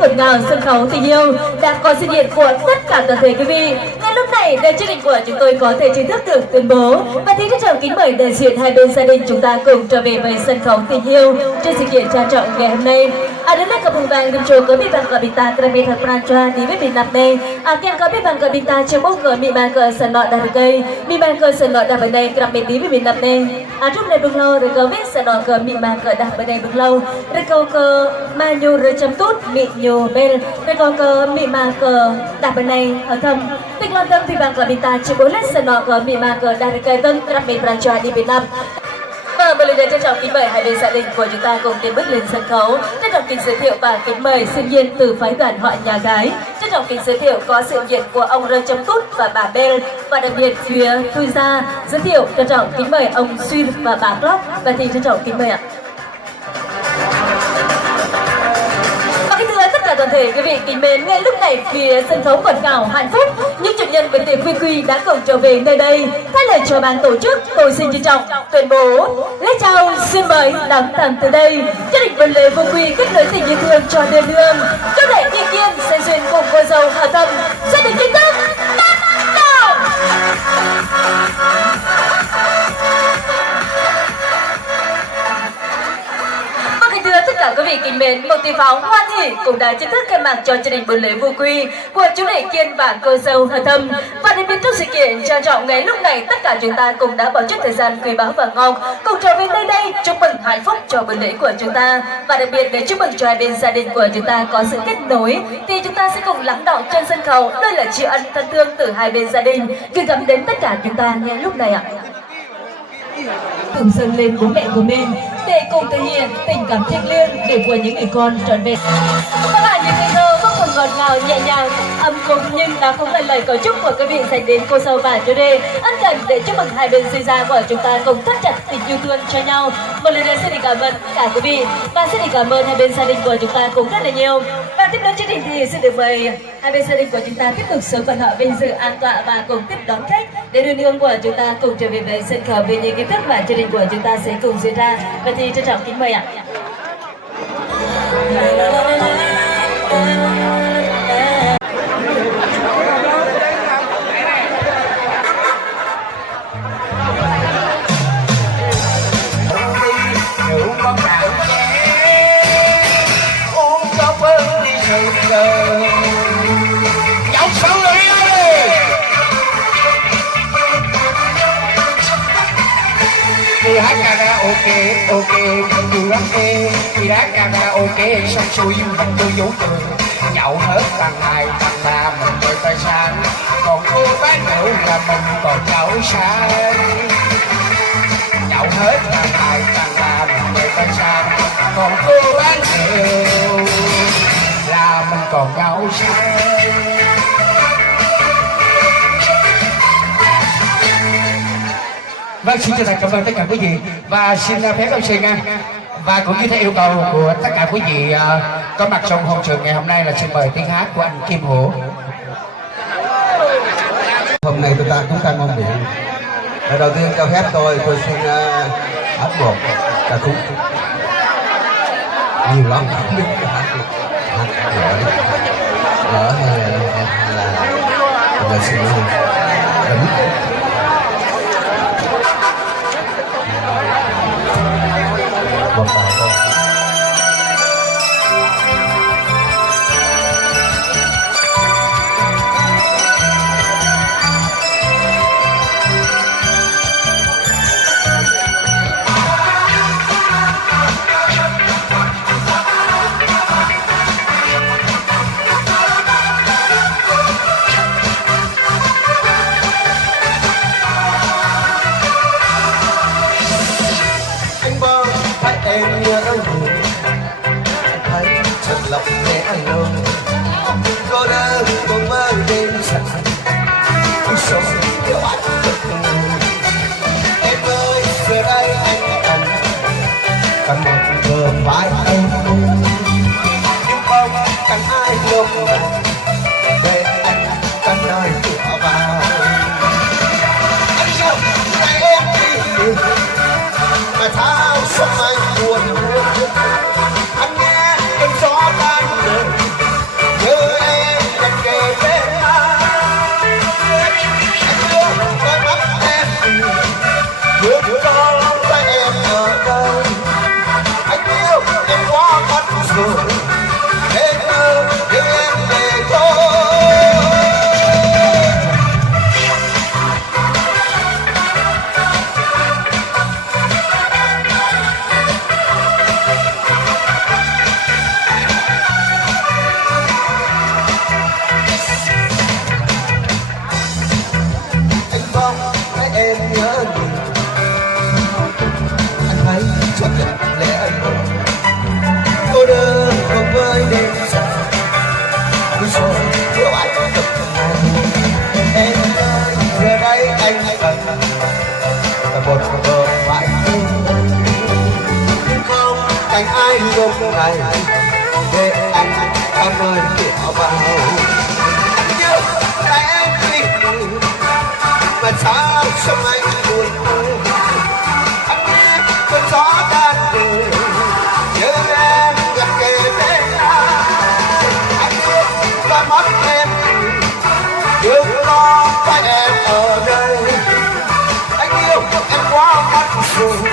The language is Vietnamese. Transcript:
ngọt ngào sân khấu tình yêu đã có sự hiện của tất cả toàn thể quý vị. Ngay lúc này, đây chương trình của chúng tôi có thể chính thức được tuyên bố và xin trân trọng kính mời đại diện hai bên gia đình chúng ta cùng trở về với sân khấu tình yêu trên sự kiện trang trọng ngày hôm nay. Đến đây kapung bang dan juga bibang kabita kerami thật prancha di bibin napne. Kian ka bibang kabita cebong ke mi bang ke senot dah kai. Mi bang ke senot dah benai kerami di bibin napne. Trung này bưng lâu rồi câu viết senot ke mi bang ke dah benai bưng lâu. Rồi câu ke manyu rồi chấm tút mi nyu bel. Rồi câu ke mi bang ke dah benai ở thâm. Tích lan tâm bibang kabita cebong les senot ke mi bang ke dah kai tân kerami prancha di Việt Nam. Và một lần nữa trân trọng kính mời hai bên gia đình của chúng ta cùng tiến bước lên sân khấu. Trân trọng kính giới thiệu và kính mời sinh viên từ phái đoàn họ nhà gái. Trân trọng kính giới thiệu có sự hiện của ông Rơ Chấm Tút và bà Bell, và đặc biệt phía Thui Gia giới thiệu trân trọng kính mời ông Xuyên và bà Clock. Và thì trân trọng kính mời ạ. Toàn thể quý vị kính mến, ngay lúc này phía sân khấu quần ngào hạnh phúc, những chủ nhân với tiền quy đã cùng trở về nơi đây. Thay lời chào ban tổ chức, tôi xin trân trọng tuyên bố lễ chào xin mời đón tầm từ đây. Gia đình Vân Lê Vô Quy kết nối tình yêu thương cho đơn hương, cho đại thiên kiên sẽ duyên cùng cô dâu Hà Tâm. Gia đình chính thức bắt đầu. Tất cả quý vị kính mến, một tiếng pháo hoan hỉ cũng đã chính thức khai mạc cho gia đình buổi lễ Vô Quy của chú rể Kiên và cô dâu Hà Thâm. Và đặc biệt trong sự kiện trang trọng ngày lúc này, tất cả chúng ta cùng đã bỏ chút thời gian quý báu và ngọc cùng trở về nơi đây chúc mừng hạnh phúc cho buổi lễ của chúng ta, và đặc biệt để chúc mừng cho hai bên gia đình của chúng ta có sự kết nối, thì chúng ta sẽ cùng lắng đọng trên sân khấu. Đây là tri ân thân thương từ hai bên gia đình gửi gắm đến tất cả chúng ta ngay lúc này ạ. Cùng dâng lên bố mẹ của mình để cùng thể hiện tình cảm thiêng liêng để của những người con trọn vẹn. Các bạn những ngày thơ vô cùng ngọt ngào nhẹ nhàng âm cung, nhưng đó không phải lời cầu chúc của quý vị dành đến cô dâu và chú rể. Ân cần để chúc mừng hai bên sinh ra của chúng ta cùng thắt chặt tình yêu thương cho nhau. Một lần nữa xin cảm ơn tất cả quý vị và xin cảm ơn hai bên gia đình của chúng ta cũng rất là nhiều. Và tiếp nối chương trình thì xin được mời hai bên gia đình của chúng ta tiếp tục sống phần họ vinh dự an tọa và cùng tiếp đón khách để đưa hương của chúng ta cùng trở về với sân khấu về những kiến thức mà chương trình của chúng ta sẽ cùng diễn ra. Và thì trân trọng kính mời ạ. Hát karaoke, ok, không vui lắm ê. Khi hát karaoke, xong xuôi mình tôi vũ trường. Nhậu hết bằng 2, bằng 3 mình chơi tay sang. Còn cô bán rượu là mình còn nhậu sang. Nhậu hết bằng 2, bằng 3 mình chơi tay sang. Còn cô bán rượu là mình còn nhậu sang. Vâng, xin chân thành cảm ơn tất cả quý vị và xin phép ông xin và cũng như theo yêu cầu của tất cả quý vị có mặt trong hôn trường ngày hôm nay là xin mời tiếng hát của anh Kim Hữu. Hôm nay tôi ta cũng khai mong miệng. Đầu tiên cho phép tôi xin hát một ca khúc nhiều lắm không biết hát lỡ hay là xin lỗi. Một bài thôi. Em nhớ người thấy thật lòng để anh luôn cô đơn còn mơ đêm dài cuộc sống theo anh thật người. Em ơi giờ đây anh cần một bờ vai em nhưng không cần ai lúc nào để anh cần nơi cửa vào. Anh không để em đi mà thao sống anh buồn. Anh nghe em gió tan lời này để anh ơi của vào anh nhớ là em vì mà sao sông anh buồn ơi anh nghe cơn gió tan đời nhớ em gần kề bên anh biết đôi mắt em yêu lo phải em ở đây anh yêu em quá mắt rồi